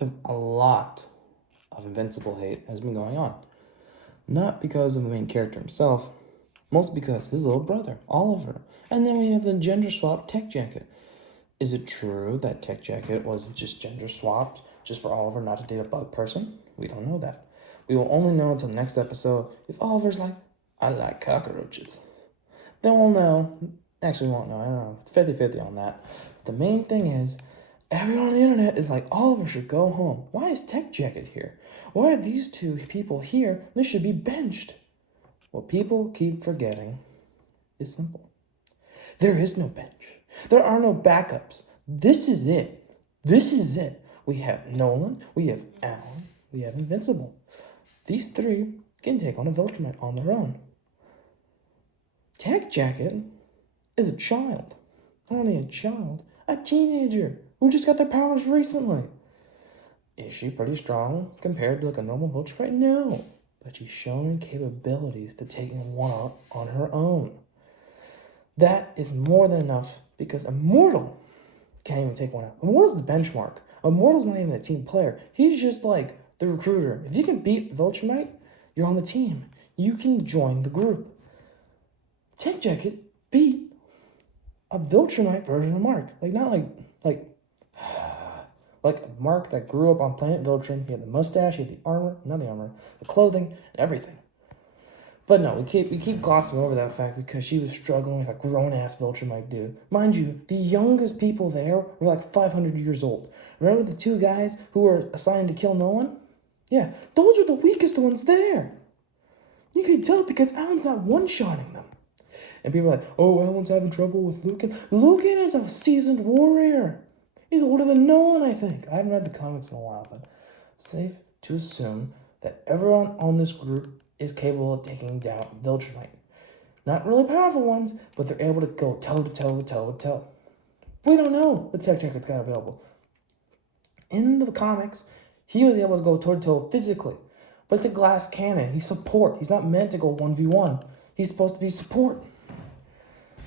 of Invincible hate has been going on. Not because of the main character himself, mostly because his little brother, Oliver. And then we have the gender swap Tech Jacket. Is it true that Tech Jacket was just gender swapped just for Oliver not to date a bug person? We don't know that. We will only know until the next episode if Oliver's like, I like cockroaches. Then we'll know. Actually, we won't know. I don't know. It's 50-50 on that. The main thing is, everyone on the internet is like, Oliver should go home. Why is Tech Jacket here? Why are these two people here? They should be benched. What people keep forgetting is simple. There is no bench. There are no backups. This is it. This is it. We have Nolan, we have Alan, we have Invincible. These three can take on a Viltrumite on their own. Tech Jacket is a child. Not only a child, a teenager who just got their powers recently. Is she pretty strong compared to like a normal Viltrumite? No. But she's shown her capabilities to take one out on her own. That is more than enough because Immortal can't even take one out. Immortal's the benchmark. Immortal's not even a team player. He's just like the recruiter. If you can beat Viltrumite, you're on the team. You can join the group. Tech Jacket beat a Viltrumite version of Mark. Like Mark that grew up on planet Viltrum. He had the mustache, he had the armor, not the armor, the clothing, and everything. But no, we keep glossing over that fact because she was struggling with a grown-ass Viltrumite dude. Mind you, the youngest people there were like 500 years old. Remember the two guys who were assigned to kill Nolan? Yeah, those are the weakest ones there. You can tell because Alan's not one-shotting them. And people are like, oh, Alan's having trouble with Lucan. Lucan is a seasoned warrior. He's older than Nolan, I think. I haven't read the comics in a while, but safe to assume that everyone on this group is capable of taking down Viltrumite. Not really powerful ones, but they're able to go toe-to-toe. We don't know what Tech Jacket's got available. In the comics, he was able to go toe-to-toe physically, but it's a glass cannon. He's support. He's not meant to go 1v1. He's supposed to be support.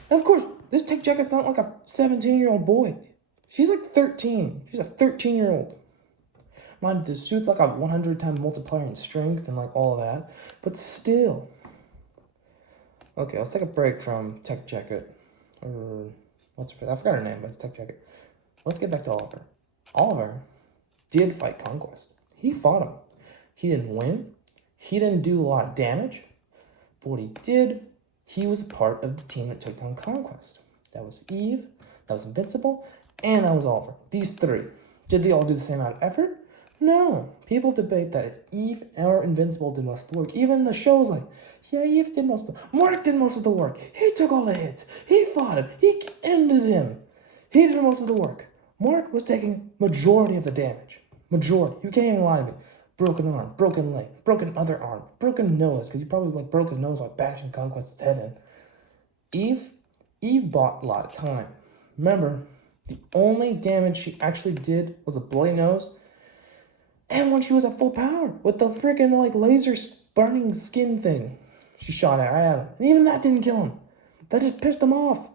And of course, this Tech Jacket's not like a 17-year-old boy. She's like 13. She's a 13-year-old. Mind, the suit's like a 100-time multiplier in strength and like all of that. But still. Okay, let's take a break from Tech Jacket. Or, what's her face? I forgot her name, but it's Tech Jacket. Let's get back to Oliver. Oliver did fight Conquest. He fought him. He didn't win. He didn't do a lot of damage. But what he did, he was a part of the team that took down Conquest. That was Eve, that was Invincible, and that was Oliver. These three. Did they all do the same amount of effort? No. People debate that if Eve or Invincible did most of the work. Even the show's like, yeah, Eve did most of the work. Mark did most of the work. He took all the hits. He fought him. He ended him. He did most of the work. Mark was taking majority of the damage. Majority. You can't even lie to me. Broken arm, broken leg, broken other arm, broken nose, because he probably like broke his nose while bashing Conquest's head in. Eve bought a lot of time. Remember, the only damage she actually did was a bloody nose, and when she was at full power with the freaking like laser burning skin thing, she shot at him, and even that didn't kill him. That just pissed him off.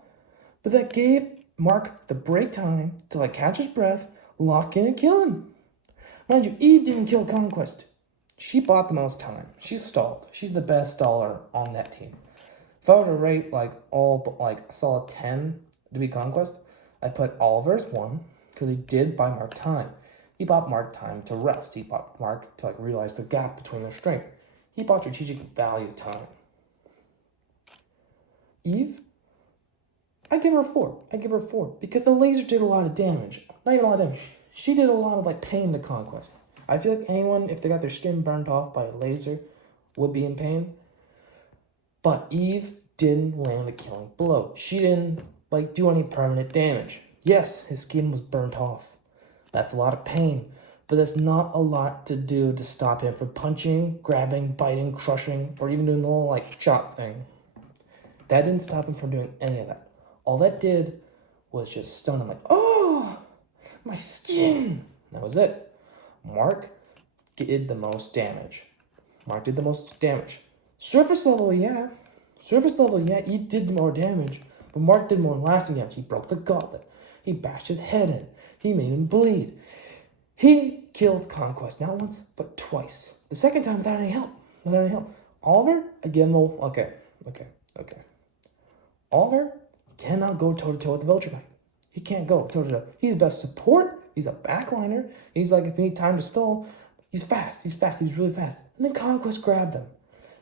But that gave Mark the break time to like catch his breath, lock in, and kill him. Mind you, Eve didn't kill Conquest. She bought the most time. She stalled. She's the best staller on that team. If I were to rate like all but like a solid 10 to be Conquest, I put Oliver as 1 because he did buy Mark time. He bought Mark time to rest. He bought Mark to like realize the gap between their strength. He bought strategic value time. Eve, I give her 4. Because the laser did a lot of damage. Not even a lot of damage. She did a lot of like pain to Conquest. I feel like anyone, if they got their skin burned off by a laser, would be in pain. But Eve didn't land the killing blow. She didn't like do any permanent damage. Yes, his skin was burnt off. That's a lot of pain. But that's not a lot to do to stop him from punching, grabbing, biting, crushing, or even doing the little like chop thing. That didn't stop him from doing any of that. All that did was just stun him like, oh, my skin. That was it. Mark did the most damage. Surface level, yeah. Eve did more damage. But Mark did more lasting damage. He broke the gauntlet. He bashed his head in. He made him bleed. He killed Conquest not once, but twice. The second time without any help. Oliver, again, okay. Oliver cannot go toe-to-toe with the Viltrumite. He can't go toe-to-toe. He's best support. He's a backliner. He's like, if you need time to stall, he's fast. He's really fast. And then Conquest grabbed him.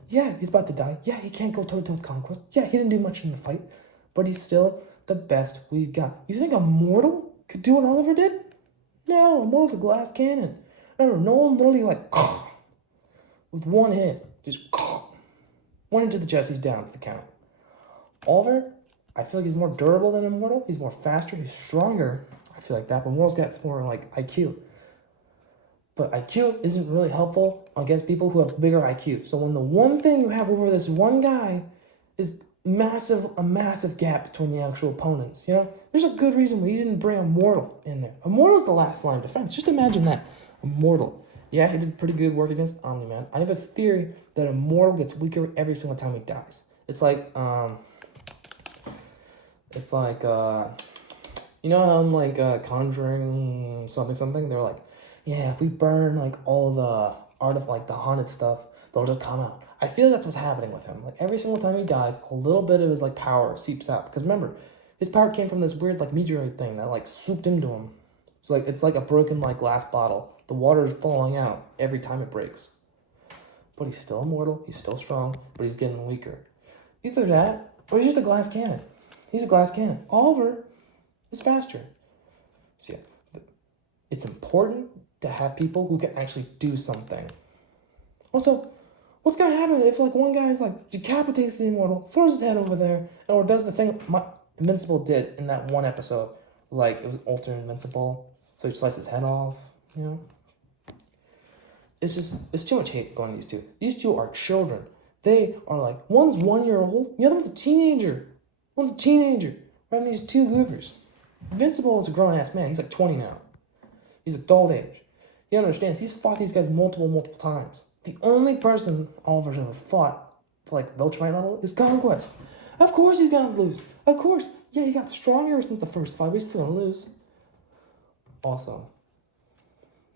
Yeah, he's about to die. Yeah, he can't go toe-to-toe with Conquest. Yeah, he didn't do much in the fight. But he's still the best we've got. You think Immortal could do what Oliver did? No, Immortal's a glass cannon. Remember, Nolan literally with one hit, just went into the chest. He's down for the count. Oliver, I feel like he's more durable than Immortal. He's more faster. He's stronger. I feel like that. But Immortal's got more IQ. But IQ isn't really helpful against people who have bigger IQ. So when the one thing you have over this one guy is a massive gap between the actual opponents, there's a good reason we didn't bring Immortal in there. Immortal's the last line of defense. Just imagine that. Immortal. Yeah, he did pretty good work against Omni-Man. I have a theory that Immortal gets weaker every single time he dies. It's like Conjuring something. They're like, yeah, if we burn all the art of the haunted stuff, they'll just come out. I feel that's what's happening with him. Every single time he dies, a little bit of his power seeps out. Because remember, his power came from this weird meteorite thing that swooped into him. So it's like a broken glass bottle. The water is falling out every time it breaks. But he's still immortal. He's still strong, but he's getting weaker. Either that, or he's just a glass cannon. He's a glass cannon. Oliver is faster. So yeah, it's important to have people who can actually do something. Also, what's gonna happen if one guy's decapitates the Immortal, throws his head over there, or does the thing Invincible did in that one episode? It was alternate Invincible, so he sliced his head off, It's too much hate going to these two. These two are children. They are one's 1 year old, the other one's a teenager. Right, these two goobers. Invincible is a grown-ass man. He's 20 now. He's adult age. He understands. He's fought these guys multiple times. The only person Oliver's ever fought to Viltrumite level is Conquest. Of course he's gonna lose. Of course. Yeah, he got stronger since the first fight, but he's still gonna lose. Also,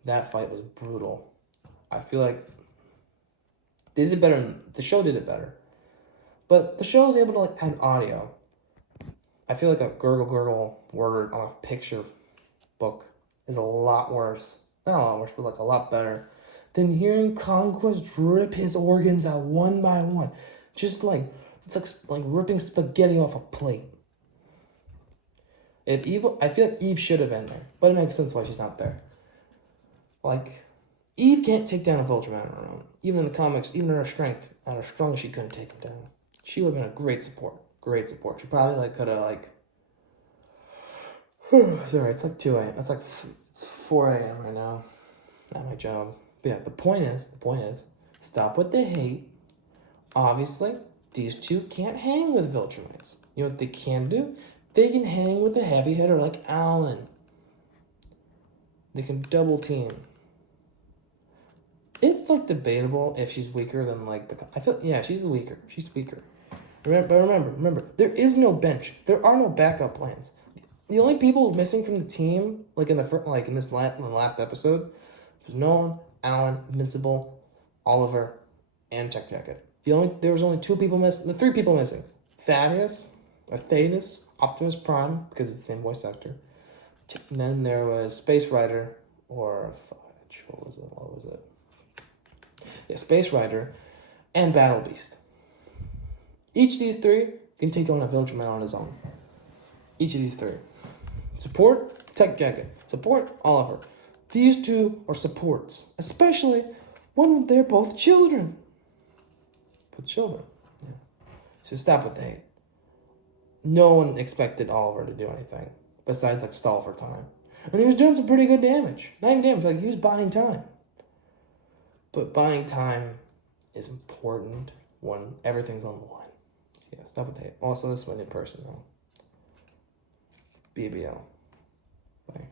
that fight was brutal. I feel like they did it better. The show did it better. But the show was able to add audio. I feel like a gurgle word on a picture book is a lot worse. Not a lot worse, but a lot better than hearing Conquest rip his organs out one by one. Just it's like ripping spaghetti off a plate. I feel like Eve should have been there, but it makes sense why she's not there. Eve can't take down a Viltrumite on her own. Even in the comics, even in her strength, at her strongest, she couldn't take him down. She would have been a great support. She probably could have sorry, it's 2 a.m. It's 4 a.m. right now at my job. But yeah, the point is, stop with the hate. Obviously, these two can't hang with Viltrumites. You know what they can do? They can hang with a heavy hitter like Alan. They can double team. It's debatable if she's weaker than she's weaker. She's weaker. Remember, there is no bench. There are no backup plans. The only people missing from the team, in the last episode, was Nolan, Alan, Invincible, Oliver, and Check Jacket. There was only 2 people missing. The 3 people missing: Thaddeus, or Thaddeus, Optimus Prime, because it's the same voice actor. And then there was Space Rider, or Fudge. What was it? Yeah, Space Rider, and Battle Beast. Each of these 3 can take on a Viltrumite on his own. Each of these 3. Support, Tech Jacket. Support, Oliver. These 2 are supports, especially when they're both children. Yeah. So stop with the hate. No one expected Oliver to do anything besides stall for time. And he was doing some pretty good damage. Not even damage, he was buying time. But buying time is important when everything's on the line. Yeah, stop with the hate. Also, this went in person, though. BBL. Bye.